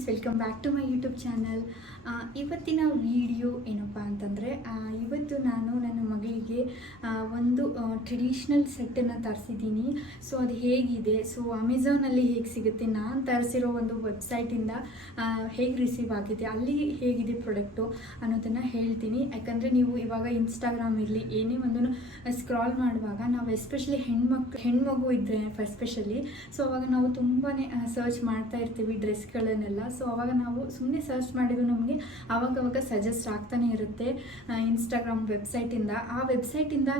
Friends, welcome back to my YouTube channel. ಇವತ್ತಿನ video ಏನಪ್ಪ ಅಂತಂದರೆ, ಇವತ್ತು ನಾನು ನನ್ನ ಮಗಳಿಗೆ ಒಂದು ಟ್ರೆಡಿಷ್ನಲ್ ಸೆಟ್ಟನ್ನು ತರಿಸಿದ್ದೀನಿ. ಸೊ ಅದು ಹೇಗಿದೆ, ಸೊ ಅಮೆಝಾನಲ್ಲಿ ಹೇಗೆ ಸಿಗುತ್ತೆ, ನಾನು ತರಿಸಿರೋ ಒಂದು ವೆಬ್ಸೈಟಿಂದ ಹೇಗೆ ರಿಸೀವ್ ಆಗಿದೆ, ಅಲ್ಲಿ ಹೇಗಿದೆ ಪ್ರಾಡಕ್ಟು ಅನ್ನೋದನ್ನು ಹೇಳ್ತೀನಿ. ಯಾಕಂದರೆ ನೀವು ಇವಾಗ ಇನ್ಸ್ಟಾಗ್ರಾಮ್ ಇರಲಿ ಏನೇ ಒಂದನ್ನು ಸ್ಕ್ರಾಲ್ ಮಾಡುವಾಗ ನಾವು ಎಸ್ಪೆಷಲಿ ಹೆಣ್ಮಗು ಇದ್ದರೆ ಎಸ್ಪೆಷಲಿ, ಸೊ ಅವಾಗ ನಾವು ತುಂಬಾ ಸರ್ಚ್ ಮಾಡ್ತಾ ಇರ್ತೀವಿ ಡ್ರೆಸ್ಗಳನ್ನೆಲ್ಲ. ಸೊ ಅವಾಗ ನಾವು ಸುಮ್ಮನೆ ಸರ್ಚ್ ಮಾಡಿದ್ರು ನಮಗೆ ಆವಾಗವಾಗ ಸಜೆಸ್ಟ್ ಆಗ್ತಾನೆ ಇರುತ್ತೆ ಇನ್ಸ್ಟಾಗ್ರಾಮ್ ವೆಬ್ಸೈಟಿಂದ. ಆ ವೆಬ್ಸೈಟಿಂದ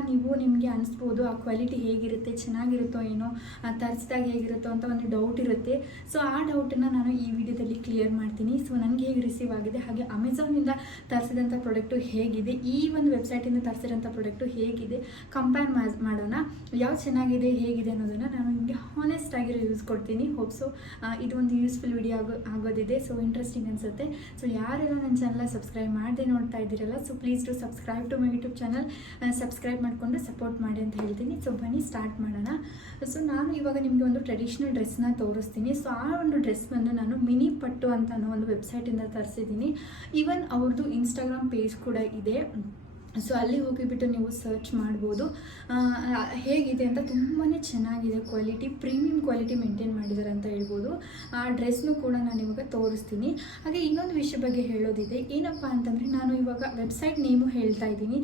ನಿಮಗೆ ಅನಿಸ್ಬೋದು ಆ ಕ್ವಾಲಿಟಿ ಹೇಗಿರುತ್ತೆ, ಚೆನ್ನಾಗಿರುತ್ತೋ ಏನೋ, ತರಿಸಿದಾಗ ಹೇಗಿರುತ್ತೋ ಅಂತ ಒಂದು ಡೌಟ್ ಇರುತ್ತೆ. ಸೊ ಆ ಡೌಟನ್ನು ನಾನು ಈ ವಿಡಿಯೋದಲ್ಲಿ ಕ್ಲಿಯರ್ ಮಾಡ್ತೀನಿ. ಸೊ ನನಗೆ ಹೇಗೆ ರಿಸೀವ್ ಆಗಿದೆ, ಹಾಗೆ ಅಮೆಝಾನಿಂದ ತರಿಸಿದಂಥ ಪ್ರಾಡಕ್ಟು ಹೇಗಿದೆ, ಈ ಒಂದು ವೆಬ್ಸೈಟಿಂದ ತರಿಸಿರೋಂಥ ಪ್ರಾಡಕ್ಟು ಹೇಗಿದೆ ಕಂಪೇರ್ ಮಾಡೋಣ. ಯಾವ್ದು ಚೆನ್ನಾಗಿದೆ ಹೇಗಿದೆ ಅನ್ನೋದನ್ನು ನಾನು ನಿಮಗೆ ಹಾನೆಸ್ಟ್ ಆಗಿ ರಿವ್ಯೂಸ್ ಕೊಡ್ತೀನಿ. ಹೋಪ್ಸು ಇದು ಒಂದು ಯೂಸ್ಫುಲ್ ವಿಡಿಯೋ ಆಗೋದಿದೆ. ಸೊ ಇಂಟ್ರೆಸ್ಟಿಂಗ್ ಅನಿಸುತ್ತೆ. ಸೊ ಯಾರೆಲ್ಲ ನನ್ನ ಚಾನಲ್ ಸಬ್ಸ್ಕ್ರೈಬ್ ಮಾಡದೆ ನೋಡ್ತಾ ಇದ್ದೀರಲ್ಲ, so please to subscribe to my YouTube channel. Subscribe ಮಾಡಿಕೊಂಡು ಸಪೋರ್ಟ್ ಮಾಡಿ ಅಂತ ಹೇಳ್ತೀನಿ. ಸೊ ಬನ್ನಿ ಸ್ಟಾರ್ಟ್ ಮಾಡೋಣ. ಸೊ ನಾನು ಇವಾಗ ನಿಮಗೆ ಒಂದು ಟ್ರೆಡಿಷ್ನಲ್ ಡ್ರೆಸ್ನ ತೋರಿಸ್ತೀನಿ. ಸೊ ಆ ಒಂದು ಡ್ರೆಸ್ ಬಂದು ನಾನು ಮಿನಿ ಪಟ್ಟು ಅಂತ ಅನ್ನೋ ಒಂದು ವೆಬ್ಸೈಟಿಂದ ತರಿಸಿದ್ದೀನಿ. ಈವನ್ ಅವ್ರದ್ದು ಇನ್ಸ್ಟಾಗ್ರಾಮ್ ಪೇಜ್ ಕೂಡ ಇದೆ. ಸೊ ಅಲ್ಲಿ ಹೋಗಿಬಿಟ್ಟು ನೀವು ಸರ್ಚ್ ಮಾಡ್ಬೋದು ಹೇಗಿದೆ ಅಂತ. ತುಂಬಾ ಚೆನ್ನಾಗಿದೆ ಕ್ವಾಲಿಟಿ, ಪ್ರೀಮಿಯಂ ಕ್ವಾಲಿಟಿ ಮೇಂಟೈನ್ ಮಾಡಿದ್ದಾರೆ ಅಂತ ಹೇಳ್ಬೋದು. ಆ ಡ್ರೆಸ್ನು ಕೂಡ ನಾನು ಇವಾಗ ತೋರಿಸ್ತೀನಿ. ಹಾಗೆ ಇನ್ನೊಂದು ವಿಷಯ ಬಗ್ಗೆ ಹೇಳೋದಿದೆ. ಏನಪ್ಪ ಅಂತಂದರೆ, ನಾನು ಇವಾಗ ವೆಬ್ಸೈಟ್ ನೇಮು ಹೇಳ್ತಾ ಇದ್ದೀನಿ.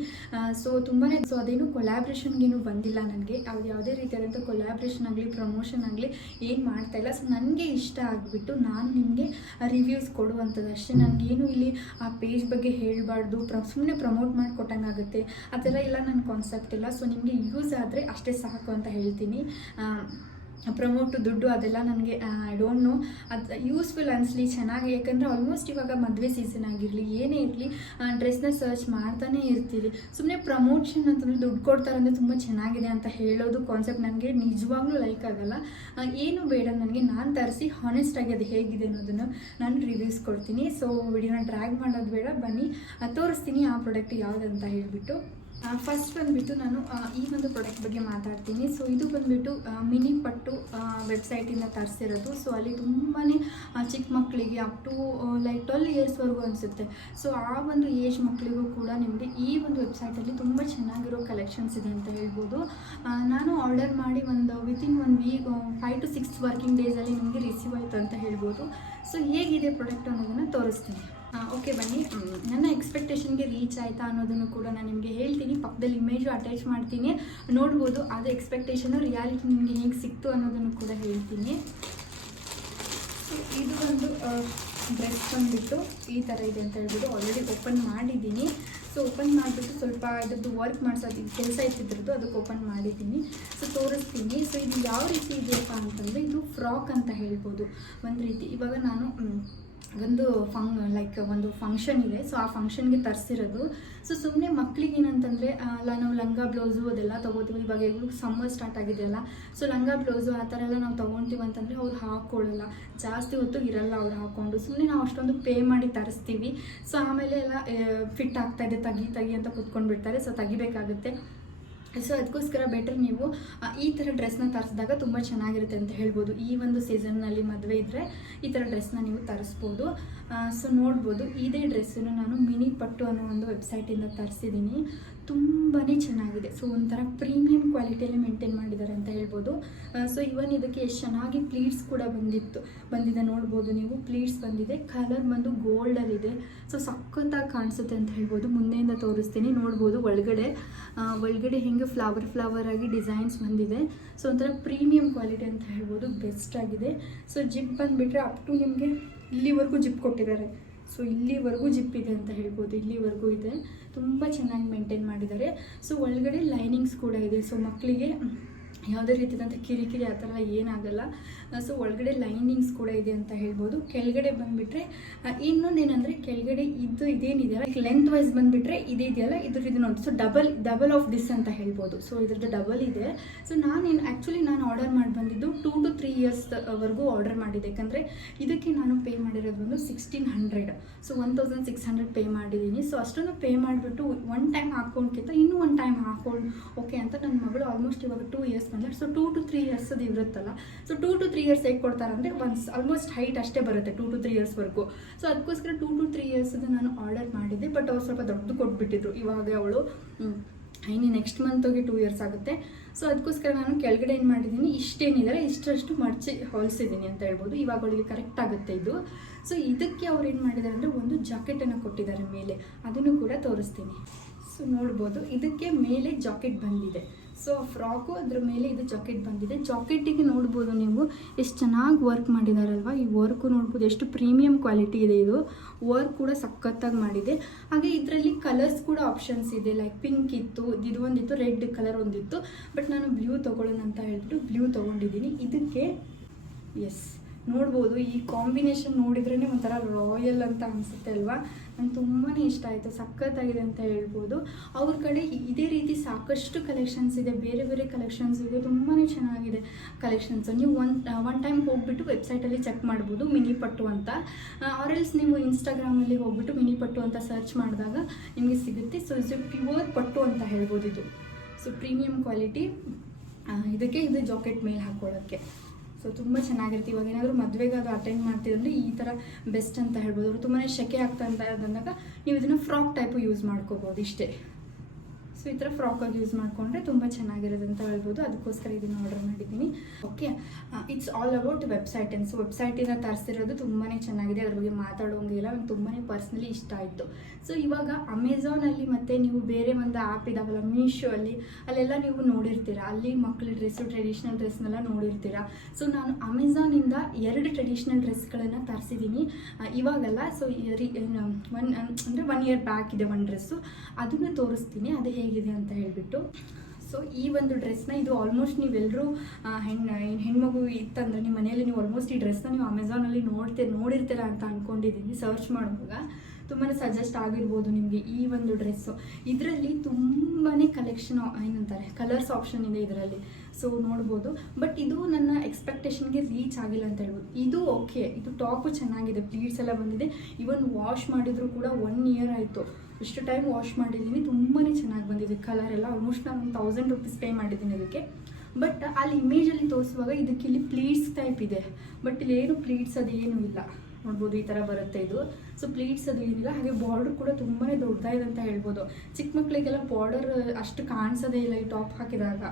ಸೊ ಅದೇನು ಕೊಲ್ಯಾಬ್ರೇಷನ್ಗೇನು ಬಂದಿಲ್ಲ ನನಗೆ. ಯಾವುದೇ ರೀತಿಯಾದಂಥ ಕೊಲ್ಯಾಬ್ರೇಷನ್ ಆಗಲಿ ಪ್ರಮೋಷನ್ ಆಗಲಿ ಏನು ಮಾಡ್ತಾಯಿಲ್ಲ. ಸೊ ನನಗೆ ಇಷ್ಟ ಆಗಿಬಿಟ್ಟು ನಾನು ನಿಮಗೆ ರಿವ್ಯೂಸ್ ಕೊಡುವಂಥದ್ದು ಅಷ್ಟೇ. ನನಗೇನು ಇಲ್ಲಿ ಆ ಪೇಜ್ ಬಗ್ಗೆ ಹೇಳಬಾರ್ದು, ಸುಮ್ಮನೆ ಪ್ರಮೋಟ್ ಮಾಡಿಕೊಟ್ಟ ಆಗುತ್ತೆ ಆ ಥರ ಎಲ್ಲ ನನ್ನ ಕಾನ್ಸೆಪ್ಟ್ ಇಲ್ಲ. ಸೊ ನಿಮಗೆ ಯೂಸ್ ಆದರೆ ಅಷ್ಟೇ ಸಾಕು ಅಂತ ಹೇಳ್ತೀನಿ. ಪ್ರಮೋಟು ದುಡ್ಡು ಅದೆಲ್ಲ ನನಗೆ ಐ ಡೋಂಟ್ ನೋ, ಅದು ಯೂಸ್ಫುಲ್ ಅನಿಸ್ಲಿ ಚೆನ್ನಾಗಿ. ಯಾಕಂದರೆ ಆಲ್ಮೋಸ್ಟ್ ಇವಾಗ ಮದುವೆ ಸೀಸನ್ ಆಗಿರಲಿ ಏನೇ ಇರಲಿ ಡ್ರೆಸ್ನ ಸರ್ಚ್ ಮಾಡ್ತಾನೆ ಇರ್ತೀವಿ. ಸುಮ್ಮನೆ ಪ್ರಮೋಷನ್ ಅಂತಂದರೆ ದುಡ್ಡು ಕೊಡ್ತಾರೆ ಅಂದರೆ ತುಂಬ ಚೆನ್ನಾಗಿದೆ ಅಂತ ಹೇಳೋದು ಕಾನ್ಸೆಪ್ಟ್ ನನಗೆ ನಿಜವಾಗ್ಲೂ ಲೈಕ್ ಆಗಲ್ಲ. ಏನು ಬೇಡ ನನಗೆ, ನಾನು ತರಿಸಿ ಹಾನೆಸ್ಟಾಗಿ ಅದು ಹೇಗಿದೆ ಅನ್ನೋದನ್ನು ನಾನು ರಿವ್ಯೂಸ್ ಕೊಡ್ತೀನಿ. ಸೊ ವಿಡಿಯೋನ ಡ್ರ್ಯಾಗ್ ಮಾಡೋದು ಬೇಡ, ಬನ್ನಿ ತೋರಿಸ್ತೀನಿ ಆ ಪ್ರಾಡಕ್ಟ್ ಯಾವುದಂತ ಹೇಳಿಬಿಟ್ಟು. ಫಸ್ಟ್ ಬಂದುಬಿಟ್ಟು ನಾನು ಈ ಒಂದು ಪ್ರಾಡಕ್ಟ್ ಬಗ್ಗೆ ಮಾತಾಡ್ತೀನಿ. ಸೊ ಇದು ಬಂದುಬಿಟ್ಟು ಮಿನಿ ಪಟ್ಟು ವೆಬ್ಸೈಟಿಂದ ತರಿಸಿರೋದು. ಸೊ ಅಲ್ಲಿ ತುಂಬಾ ಚಿಕ್ಕ ಮಕ್ಕಳಿಗೆ ಅಪ್ ಟು ಲೈಕ್ 12 ಇಯರ್ಸ್ವರೆಗೂ ಅನಿಸುತ್ತೆ. ಸೊ ಆ ಒಂದು ಏಜ್ ಮಕ್ಕಳಿಗೂ ಕೂಡ ನಿಮಗೆ ಈ ಒಂದು ವೆಬ್ಸೈಟಲ್ಲಿ ತುಂಬ ಚೆನ್ನಾಗಿರೋ ಕಲೆಕ್ಷನ್ಸ್ ಇದೆ ಅಂತ ಹೇಳ್ಬೋದು. ನಾನು ಆರ್ಡರ್ ಮಾಡಿ ವಿತಿನ್ 1 ವೀಕ್ 5 to 6 ವರ್ಕಿಂಗ್ ಡೇಸಲ್ಲಿ ನಿಮಗೆ ರಿಸೀವ್ ಆಯಿತು ಅಂತ ಹೇಳ್ಬೋದು. ಸೊ ಹೇಗಿದೆ ಪ್ರಾಡಕ್ಟ್ ಅನ್ನೋದನ್ನು ತೋರಿಸ್ತೀನಿ. ಓಕೆ ಬನ್ನಿ. ನನ್ನ ಎಕ್ಸ್ಪೆಕ್ಟೇಷನ್ಗೆ ರೀಚ್ ಆಯಿತಾ ಅನ್ನೋದನ್ನು ಕೂಡ ನಾನು ನಿಮಗೆ ಹೇಳ್ತೀನಿ. ಪಕ್ಕದಲ್ಲಿ ಇಮೇಜು ಅಟ್ಯಾಚ್ ಮಾಡ್ತೀನಿ, ನೋಡ್ಬೋದು. ಅದು ಎಕ್ಸ್ಪೆಕ್ಟೇಷನು ರಿಯಾಲಿಟಿ ನಿಮಗೆ ಹೇಗೆ ಸಿಕ್ತು ಅನ್ನೋದನ್ನು ಕೂಡ ಹೇಳ್ತೀನಿ. ಸೊ ಇದು ಒಂದು ಡ್ರೆಸ್ ಬಂದುಬಿಟ್ಟು ಈ ಥರ ಇದೆ ಅಂತ ಹೇಳ್ಬೋದು. ಆಲ್ರೆಡಿ ಓಪನ್ ಮಾಡಿದ್ದೀನಿ. ಸೊ ಓಪನ್ ಮಾಡಿಬಿಟ್ಟು ಸ್ವಲ್ಪ ಅದರದ್ದು ವರ್ಕ್ ಮಾಡಿಸೋದು ಕೆಲಸ ಇರ್ತಿದ್ರದ್ದು, ಅದಕ್ಕೆ ಓಪನ್ ಮಾಡಿದ್ದೀನಿ. ಸೊ ತೋರಿಸ್ತೀನಿ. ಸೊ ಇದು ಯಾವ ರೀತಿ ಇದೆಯಪ್ಪ ಅಂತಂದರೆ, ಇದು ಫ್ರಾಕ್ ಅಂತ ಹೇಳ್ಬೋದು ಒಂದು ರೀತಿ. ಇವಾಗ ನಾನು ಒಂದು ಫಂಕ್ಷನ್ ಇದೆ. ಸೊ ಆ ಫಂಕ್ಷನ್ಗೆ ತರಿಸಿರೋದು. ಸೊ ಸುಮ್ಮನೆ ಮಕ್ಕಳಿಗೆ ಏನಂತಂದರೆ ನಾವು ಲಂಗ ಬ್ಲೌಸು ಅದೆಲ್ಲ ತೊಗೋತೀವಿ. ಇವಾಗ ಎಲ್ರಿಗೂ ಸಮ್ಮರ್ ಸ್ಟಾರ್ಟ್ ಆಗಿದೆಯಲ್ಲ, ಸೊ ಲಂಗ ಬ್ಲೌಸು ಆ ಥರ ಎಲ್ಲ ನಾವು ತೊಗೊತೀವಿ ಅಂತಂದರೆ ಅವ್ರು ಹಾಕ್ಕೊಳ್ಳಲ್ಲ, ಜಾಸ್ತಿ ಹೊತ್ತು ಇರಲ್ಲ ಅವ್ರು ಹಾಕ್ಕೊಂಡು. ಸುಮ್ಮನೆ ನಾವು ಅಷ್ಟೊಂದು ಪೇ ಮಾಡಿ ತರಿಸ್ತೀವಿ. ಸೊ ಆಮೇಲೆ ಎಲ್ಲ ಫಿಟ್ ಆಗ್ತಾಯಿದೆ ತೆಗಿ ಅಂತ ಕೂತ್ಕೊಂಡು ಬಿಡ್ತಾರೆ. ಸೊ ತೆಗಿಬೇಕಾಗುತ್ತೆ. ಸೊ ಅದಕ್ಕೋಸ್ಕರ ಬೆಟರ್ ನೀವು ಈ ಥರ ಡ್ರೆಸ್ನ ತರಿಸಿದಾಗ ತುಂಬ ಚೆನ್ನಾಗಿರುತ್ತೆ ಅಂತ ಹೇಳ್ಬೋದು. ಈ ಒಂದು ಸೀಸನ್ನಲ್ಲಿ ಮದುವೆ ಇದ್ದರೆ ಈ ಥರ ಡ್ರೆಸ್ನ ನೀವು ತರಿಸ್ಬೋದು. ಸೊ ನೋಡ್ಬೋದು, ಇದೇ ಡ್ರೆಸ್ಸನ್ನು ನಾನು ಮಿನಿ ಪಟ್ಟು ಅನ್ನೋ ಒಂದು ವೆಬ್ಸೈಟಿಂದ ತರಿಸಿದ್ದೀನಿ. ತುಂಬಾ ಚೆನ್ನಾಗಿದೆ. ಸೊ ಒಂಥರ ಪ್ರೀಮಿಯಂ ಕ್ವಾಲಿಟಿಯಲ್ಲಿ ಮೇಂಟೈನ್ ಮಾಡಿದ್ದಾರೆ ಅಂತ ಹೇಳ್ಬೋದು. ಸೊ ಇವನ್ ಇದಕ್ಕೆ ಎಷ್ಟು ಚೆನ್ನಾಗಿ ಪ್ಲೀಟ್ಸ್ ಕೂಡ ಬಂದಿದೆ ನೋಡ್ಬೋದು ನೀವು. ಪ್ಲೀಟ್ಸ್ ಬಂದಿದೆ, ಕಲರ್ ಬಂದು ಗೋಲ್ಡಲ್ಲಿದೆ. ಸೊ ಸಖತ್ತಾಗಿ ಕಾಣಿಸುತ್ತೆ ಅಂತ ಹೇಳ್ಬೋದು. ಮುಂದೆಯಿಂದ ತೋರಿಸ್ತೀನಿ, ನೋಡ್ಬೋದು. ಒಳಗಡೆ ಹೆಂಗೆ ಫ್ಲವರ್ ಆಗಿ ಡಿಸೈನ್ಸ್ ಬಂದಿದೆ. ಸೊ ಒಂಥರ ಪ್ರೀಮಿಯಂ ಕ್ವಾಲಿಟಿ ಅಂತ ಹೇಳ್ಬೋದು, ಬೆಸ್ಟ್ ಆಗಿದೆ. ಸೊ ಜಿಪ್ ಬಂದುಬಿಟ್ರೆ ಅಪ್ ಟು ನಿಮಗೆ ಇಲ್ಲಿವರೆಗೂ ಜಿಪ್ ಕೊಟ್ಟಿದ್ದಾರೆ. ಸೊ ಇಲ್ಲಿವರೆಗೂ ಜಿಪ್ ಇದೆ ಅಂತ ಹೇಳ್ಬೋದು, ಇಲ್ಲಿವರೆಗೂ ಇದೆ. ತುಂಬ ಚೆನ್ನಾಗಿ ಮೇಂಟೈನ್ ಮಾಡಿದ್ದಾರೆ. ಸೊ ಒಳಗಡೆ ಲೈನಿಂಗ್ಸ್ ಕೂಡ ಇದೆ. ಸೊ ಮಕ್ಕಳಿಗೆ ಯಾವುದೇ ರೀತಿಯಾದಂಥ ಕಿರಿಕಿರಿ ಆ ಥರ ಏನಾಗಲ್ಲ. ಸೊ ಒಳಗಡೆ ಲೈನಿಂಗ್ಸ್ ಕೂಡ ಇದೆ ಅಂತ ಹೇಳ್ಬೋದು. ಕೆಳಗಡೆ ಬಂದುಬಿಟ್ರೆ ಇನ್ನೊಂದೇನೆಂದರೆ, ಕೆಳಗಡೆ ಇದೇನಿದೆಯಲ್ಲ ಲೆಂತ್ ವೈಸ್ ಬಂದುಬಿಟ್ರೆ ಇದೆಯಲ್ಲ ಇದು ನೋಡಿ. ಸೊ ಡಬಲ್ ಆಫ್ ದಿಸ್ ಅಂತ ಹೇಳ್ಬೋದು. ಸೊ ಇದ್ರದ್ದು ಡಬಲ್ ಇದೆ. ಸೊ ನಾನು ಆರ್ಡರ್ ಮಾಡಿ ಬಂದಿದ್ದು 2 to 3 ಇಯರ್ಸ್ವರೆಗೂ ಆರ್ಡರ್ ಮಾಡಿದ್ದೆ. ಯಾಕಂದರೆ ಇದಕ್ಕೆ ನಾನು ಪೇ ಮಾಡಿರೋದು ಒಂದು 1600. ಸೊ 1600 ಪೇ ಮಾಡಿದ್ದೀನಿ. ಸೊ ಅಷ್ಟೊಂದು ಪೇ ಮಾಡಿಬಿಟ್ಟು ಒನ್ ಟೈಮ್ ಹಾಕ್ಕೊಂಡ್ಕಿಂತ ಇನ್ನೂ 1 ಟೈಮ್ ಹಾಕ್ಕೊಂಡು ಓಕೆ ಅಂತ ನನ್ನ ಮಗಳು ಆಲ್ಮೋಸ್ಟ್ ಇವಾಗ 2 ಇಯರ್ಸ್ ಬಂದರೆ. ಸೊ 2 to 3 ಇಯರ್ಸ್ ಅದು ಇರುತ್ತಲ್ಲ. ಸೊ 2 to 3 ಇಯರ್ಸ್ ಹೇಗೆ ಕೊಡ್ತಾರೆ ಅಂದರೆ ಆಲ್ಮೋಸ್ಟ್ ಹೈಟ್ ಅಷ್ಟೇ ಬರುತ್ತೆ 2 to 3 ಇಯರ್ಸ್ವರೆಗೂ. ಸೊ ಅದಕ್ಕೋಸ್ಕರ 2 to 3 ಇಯರ್ಸ್ದು ನಾನು ಆರ್ಡರ್ ಮಾಡಿದ್ದೆ. ಬಟ್ ಅವ್ರು ಸ್ವಲ್ಪ ದೊಡ್ಡದು ಕೊಟ್ಬಿಟ್ಟಿದ್ರು. ಇವಾಗ ಅವಳು ಇನ್ನು ನೆಕ್ಸ್ಟ್ ಮಂತ್ಗೆ 2 ಇಯರ್ಸ್ ಆಗುತ್ತೆ. ಸೊ ಅದಕ್ಕೋಸ್ಕರ ನಾನು ಕೆಳಗಡೆ ಏನು ಮಾಡಿದ್ದೀನಿ, ಇಷ್ಟೇನಿದ್ದಾರೆ ಇಷ್ಟಷ್ಟು ಮಡಚಿ ಹೊಲಿಸಿದ್ದೀನಿ ಅಂತ ಹೇಳ್ಬೋದು. ಇವಾಗ ಅವಳಿಗೆ ಕರೆಕ್ಟ್ ಆಗುತ್ತೆ ಇದು. ಸೊ ಇದಕ್ಕೆ ಅವ್ರು ಏನು ಮಾಡಿದ್ದಾರೆ ಅಂದರೆ ಒಂದು ಜಾಕೆಟನ್ನು ಕೊಟ್ಟಿದ್ದಾರೆ ಮೇಲೆ, ಅದನ್ನು ಕೂಡ ತೋರಿಸ್ತೀನಿ. ಸೊ ನೋಡ್ಬೋದು, ಇದಕ್ಕೆ ಮೇಲೆ ಜಾಕೆಟ್ ಬಂದಿದೆ. ಸೊ ಫ್ರಾಕು ಅದ್ರ ಮೇಲೆ ಇದು ಜಾಕೆಟ್ ಬಂದಿದೆ. ಜಾಕೆಟಿಗೆ ನೋಡ್ಬೋದು ನೀವು ಎಷ್ಟು ಚೆನ್ನಾಗಿ ವರ್ಕ್ ಮಾಡಿದಾರಲ್ವ. ಈ ವರ್ಕು ನೋಡ್ಬೋದು ಎಷ್ಟು ಪ್ರೀಮಿಯಂ ಕ್ವಾಲಿಟಿ ಇದೆ. ಇದು ವರ್ಕ್ ಕೂಡ ಸಖತ್ತಾಗಿ ಮಾಡಿದೆ. ಹಾಗೆ ಇದರಲ್ಲಿ ಕಲರ್ಸ್ ಕೂಡ ಆಪ್ಷನ್ಸ್ ಇದೆ. ಲೈಕ್ ಪಿಂಕ್ ಇತ್ತು, ಇದು ಒಂದಿತ್ತು, ರೆಡ್ ಕಲರ್ ಒಂದಿತ್ತು. ಬಟ್ ನಾನು ಬ್ಲೂ ತೊಗೊಳ್ಳೋಣ ಅಂತ ಹೇಳ್ಬಿಟ್ಟು ಬ್ಲೂ ತೊಗೊಂಡಿದ್ದೀನಿ. ಇದಕ್ಕೆ ನೋಡ್ಬೋದು, ಈ ಕಾಂಬಿನೇಷನ್ ನೋಡಿದ್ರೇ ಒಂಥರ ರಾಯಲ್ ಅಂತ ಅನಿಸುತ್ತೆ ಅಲ್ವಾ. ನಂಗೆ ತುಂಬಾ ಇಷ್ಟ ಆಯಿತು, ಸಖತ್ತಾಗಿದೆ ಅಂತ ಹೇಳ್ಬೋದು. ಅವ್ರ ಕಡೆ ಇದೇ ರೀತಿ ಸಾಕಷ್ಟು ಕಲೆಕ್ಷನ್ಸ್ ಇದೆ, ಬೇರೆ ಬೇರೆ ಕಲೆಕ್ಷನ್ಸ್ ಇದೆ, ತುಂಬಾ ಚೆನ್ನಾಗಿದೆ ಕಲೆಕ್ಷನ್ಸು. ನೀವು ಒನ್ ಟೈಮ್ ಹೋಗ್ಬಿಟ್ಟು ವೆಬ್ಸೈಟಲ್ಲಿ ಚೆಕ್ ಮಾಡ್ಬೋದು, ಮಿನಿ ಪಟ್ಟು ಅಂತ. ಆರೆಲ್ಸ್ ನೀವು ಇನ್ಸ್ಟಾಗ್ರಾಮಲ್ಲಿ ಹೋಗ್ಬಿಟ್ಟು ಮಿನಿ ಪಟ್ಟು ಅಂತ ಸರ್ಚ್ ಮಾಡಿದಾಗ ನಿಮಗೆ ಸಿಗುತ್ತೆ. ಸೊ ಇದು ಪ್ಯೂರ್ ಪಟ್ಟು ಅಂತ ಹೇಳ್ಬೋದು ಇದು. So premium quality. ಇದಕ್ಕೆ ಇದು ಜಾಕೆಟ್ ಮೇಲೆ ಹಾಕ್ಕೊಳ್ಳೋಕ್ಕೆ. ಸೊ ತುಂಬ ಚೆನ್ನಾಗಿರುತ್ತೆ. ಇವಾಗ ಏನಾದರೂ ಮದುವೆಗೆ ಅದು ಅಟೆಂಡ್ ಮಾಡ್ತಿದ್ರೆ ಈ ಥರ ಬೆಸ್ಟ್ ಅಂತ ಹೇಳ್ಬೋದು. ಅವರು ತುಂಬಾ ಸೆಕೆ ಆಗ್ತಾ ಅಂತ ಅಂದಾಗ ನೀವು ಇದನ್ನು ಫ್ರಾಕ್ ಟೈಪು ಯೂಸ್ ಮಾಡ್ಕೋಬೋದು ಇಷ್ಟೇ. ಸೊ ಈ ಥರ ಫ್ರಾಕಾಗಿ ಯೂಸ್ ಮಾಡಿಕೊಂಡ್ರೆ ತುಂಬ ಚೆನ್ನಾಗಿರೋದು ಅಂತ ಹೇಳ್ಬೋದು. ಅದಕ್ಕೋಸ್ಕರ ಇದನ್ನು ಆರ್ಡರ್ ಮಾಡಿದ್ದೀನಿ. Okay, it's all about website. So ವೆಬ್ಸೈಟಿಂದ ತರಿಸಿರೋದು ತುಂಬಾ ಚೆನ್ನಾಗಿದೆ, ಅದ್ರ ಬಗ್ಗೆ ಮಾತಾಡೋಂಗಿಲ್ಲ. ನಂಗೆ ತುಂಬಾ ಪರ್ಸ್ನಲಿ ಇಷ್ಟ ಆಯಿತು. ಸೊ ಇವಾಗ ಅಮೆಝಾನಲ್ಲಿ ಮತ್ತು ನೀವು ಬೇರೆ ಒಂದು ಆ್ಯಪ್ ಇದಾವಲ್ಲ ಮೀಶೋ ಅಲ್ಲೆಲ್ಲ ನೀವು ನೋಡಿರ್ತೀರ. ಅಲ್ಲಿ ಮಕ್ಕಳ ಡ್ರೆಸ್ಸು, ಟ್ರೆಡಿಷ್ನಲ್ ಡ್ರೆಸ್ನೆಲ್ಲ ನೋಡಿರ್ತೀರ. ಸೊ ನಾನು ಅಮೆಝಾನಿಂದ 2 ಟ್ರೆಡಿಷ್ನಲ್ ಡ್ರೆಸ್ಗಳನ್ನು ತರಿಸಿದ್ದೀನಿ ಇವಾಗಲ್ಲ. ಸೊ ಅಂದರೆ 1 ಇಯರ್ ಬ್ಯಾಕ್ ಇದೆ ಒಂದು ಡ್ರೆಸ್ಸು, ಅದನ್ನು ತೋರಿಸ್ತೀನಿ ಅದು ಹೇಗಿದೆ ಅಂತ ಹೇಳಿಬಿಟ್ಟು. ಸೊ ಈ ಒಂದು ಡ್ರೆಸ್ನ ಇದು ಆಲ್ಮೋಸ್ಟ್ ನೀವೆಲ್ಲರೂ ಹೆಣ್ಮಗು ಇತ್ತಂದರೆ ನಿಮ್ಮ ಮನೆಯಲ್ಲಿ ನೀವು ಆಲ್ಮೋಸ್ಟ್ ಈ ಡ್ರೆಸ್ನ ನೀವು ಅಮೆಝಾನಲ್ಲಿ ನೋಡಿರ್ತೀರ ಅಂತ ಅಂದ್ಕೊಂಡಿದ್ದೀನಿ. ಸರ್ಚ್ ಮಾಡುವಾಗ ತುಂಬಾ ಸಜೆಸ್ಟ್ ಆಗಿರ್ಬೋದು ನಿಮಗೆ ಈ ಒಂದು ಡ್ರೆಸ್ಸು. ಇದರಲ್ಲಿ ತುಂಬಾ ಕಲೆಕ್ಷನ್ ಏನಂತಾರೆ ಕಲರ್ಸ್ ಆಪ್ಷನ್ ಇದೆ ಇದರಲ್ಲಿ. ಸೊ ನೋಡ್ಬೋದು. ಬಟ್ ಇದು ನನ್ನ ಎಕ್ಸ್ಪೆಕ್ಟೇಷನ್ಗೆ ರೀಚ್ ಆಗಿಲ್ಲ ಅಂತ ಹೇಳ್ಬೋದು. ಇದು ಓಕೆ, ಇದು ಟಾಪು ಚೆನ್ನಾಗಿದೆ, ಪ್ಲೀಟ್ಸ್ ಎಲ್ಲ ಬಂದಿದೆ. ಇವನ್ ವಾಶ್ ಮಾಡಿದ್ರು ಕೂಡ 1 ಇಯರ್ ಆಯಿತು. ಇಷ್ಟು ಟೈಮ್ ವಾಶ್ ಮಾಡಿದ್ದೀನಿ, ತುಂಬಾ ಚೆನ್ನಾಗಿ ಬಂದಿದೆ ಕಲರ್ ಎಲ್ಲ. ಆಲ್ಮೋಸ್ಟ್ ನಾನು 1000 ರೂಪೀಸ್ ಪೇ ಮಾಡಿದ್ದೀನಿ ಇದಕ್ಕೆ. ಬಟ್ ಅಲ್ಲಿ ಇಮೇಜಲ್ಲಿ ತೋರಿಸುವಾಗ ಇದಕ್ಕೆ ಇಲ್ಲಿ ಪ್ಲೀಟ್ಸ್ ಟೈಪ್ ಇದೆ. ಬಟ್ ಇಲ್ಲಿ ಏನು ಪ್ಲೀಟ್ಸ್ ಅದು ಏನೂ ಇಲ್ಲ. ನೋಡ್ಬೋದು ಈ ಥರ ಬರುತ್ತೆ ಇದು. ಸೊ ಪ್ಲೀಟ್ಸ್ ಅದು ಏನಿಲ್ಲ. ಹಾಗೆ ಬಾರ್ಡರ್ ಕೂಡ ತುಂಬಾ ದೊಡ್ಡದಾಗಿದೆ ಅಂತ ಹೇಳ್ಬೋದು. ಚಿಕ್ಕ ಮಕ್ಕಳಿಗೆಲ್ಲ ಬಾರ್ಡರ್ ಅಷ್ಟು ಕಾಣಿಸೋದೇ ಇಲ್ಲ ಈ ಟಾಪ್ ಹಾಕಿದಾಗ.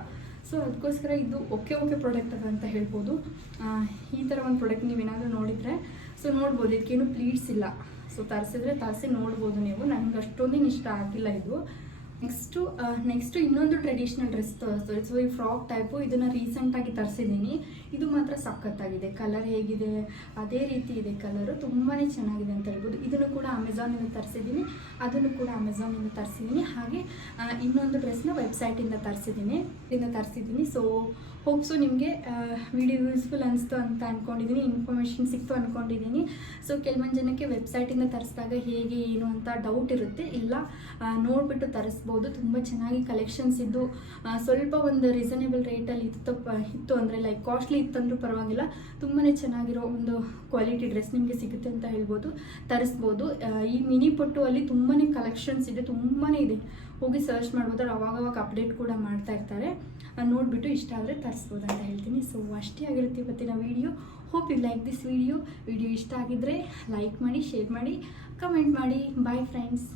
ಸೊ ಅದಕ್ಕೋಸ್ಕರ ಇದು ಓಕೆ ಪ್ರಾಡಕ್ಟ್ ಅದ ಅಂತ ಹೇಳ್ಬೋದು. ಈ ಥರ ಒಂದು ಪ್ರಾಡಕ್ಟ್ ನೀವೇನಾದರೂ ನೋಡಿದರೆ ಸೊ ನೋಡ್ಬೋದು, ಇದಕ್ಕೇನು ಪ್ಲೀಟ್ಸ್ ಇಲ್ಲ. ಸೊ ತರಿಸಿ ನೋಡ್ಬೋದು ನೀವು. ನನಗೆ ಅಷ್ಟೊಂದೇನು ಇಷ್ಟ ಆಗಿಲ್ಲ ಇದು. ನೆಕ್ಸ್ಟು ಇನ್ನೊಂದು ಟ್ರೆಡಿಷ್ನಲ್ ಡ್ರೆಸ್ ತೋರಿಸ್ತಾರೆ. ಸೊ ಈ ಫ್ರಾಕ್ ಟೈಪು, ಇದನ್ನು ರೀಸೆಂಟಾಗಿ ತರಿಸಿದ್ದೀನಿ. ಇದು ಮಾತ್ರ ಸಖತ್ತಾಗಿದೆ. ಕಲರ್ ಹೇಗಿದೆ ಅದೇ ರೀತಿ ಇದೆ ಕಲರು, ತುಂಬಾ ಚೆನ್ನಾಗಿದೆ ಅಂತ ಹೇಳ್ಬೋದು. ಇದನ್ನು ಕೂಡ ಅಮೆಝಾನಿಂದ ತರಿಸಿದ್ದೀನಿ. ಹಾಗೆ ಇನ್ನೊಂದು ಡ್ರೆಸ್ನ ವೆಬ್ಸೈಟಿಂದ ತರಿಸಿದ್ದೀನಿ. ಸೊ ಹೋಪ್ಸು ನಿಮಗೆ ವಿಡಿಯೋ ಯೂಸ್ಫುಲ್ ಅನಿಸ್ತು ಅಂತ ಅಂದ್ಕೊಂಡಿದ್ದೀನಿ, ಇನ್ಫಾರ್ಮೇಷನ್ ಸಿಕ್ತು ಅಂದ್ಕೊಂಡಿದ್ದೀನಿ. ಸೊ ಕೆಲವೊಂದು ಜನಕ್ಕೆ ವೆಬ್ಸೈಟಿಂದ ತರಿಸಿದಾಗ ಹೇಗೆ ಏನು ಅಂತ ಡೌಟ್ ಇರುತ್ತೆ. ಇಲ್ಲ ನೋಡಿಬಿಟ್ಟು ತರಿಸ್ಬೋದು. ತುಂಬ ಚೆನ್ನಾಗಿ ಕಲೆಕ್ಷನ್ಸ್ ಇದ್ದು ಸ್ವಲ್ಪ ಒಂದು ರೀಸನೇಬಲ್ ರೇಟಲ್ಲಿ ಇತ್ತು ಅಂದರೆ ಲೈಕ್ ಕಾಸ್ಟ್ಲಿ ಇತ್ತಂದ್ರೂ ಪರವಾಗಿಲ್ಲ, ತುಂಬಾ ಚೆನ್ನಾಗಿರೋ ಒಂದು ಕ್ವಾಲಿಟಿ ಡ್ರೆಸ್ ನಿಮಗೆ ಸಿಗುತ್ತೆ ಅಂತ ಹೇಳ್ಬೋದು. ತರಿಸ್ಬೋದು. ಈ ಮಿನಿ ಪಟ್ಟು ಅಲ್ಲಿ ತುಂಬಾ ಕಲೆಕ್ಷನ್ಸ್ ಇದೆ, ತುಂಬಾ ಇದೆ. ಹೋಗಿ ಸರ್ಚ್ ಮಾಡ್ಬೋದು. ಅವಾಗವಾಗ ಅಪ್ಡೇಟ್ ಕೂಡ ಮಾಡ್ತಾ ಇರ್ತಾರೆ. ನೋಡಿಬಿಟ್ಟು ಇಷ್ಟ ಆದರೆ ತರಿಸ್ಬೋದು ಅಂತ ಹೇಳ್ತೀನಿ. ಸೊ ಅಷ್ಟೇ ಆಗಿರುತ್ತೆ ಇವತ್ತಿನ video. Hope you like this video ಇಷ್ಟ ಆಗಿದ್ದರೆ ಲೈಕ್ ಮಾಡಿ, ಶೇರ್ ಮಾಡಿ, ಕಮೆಂಟ್ ಮಾಡಿ. Bye friends.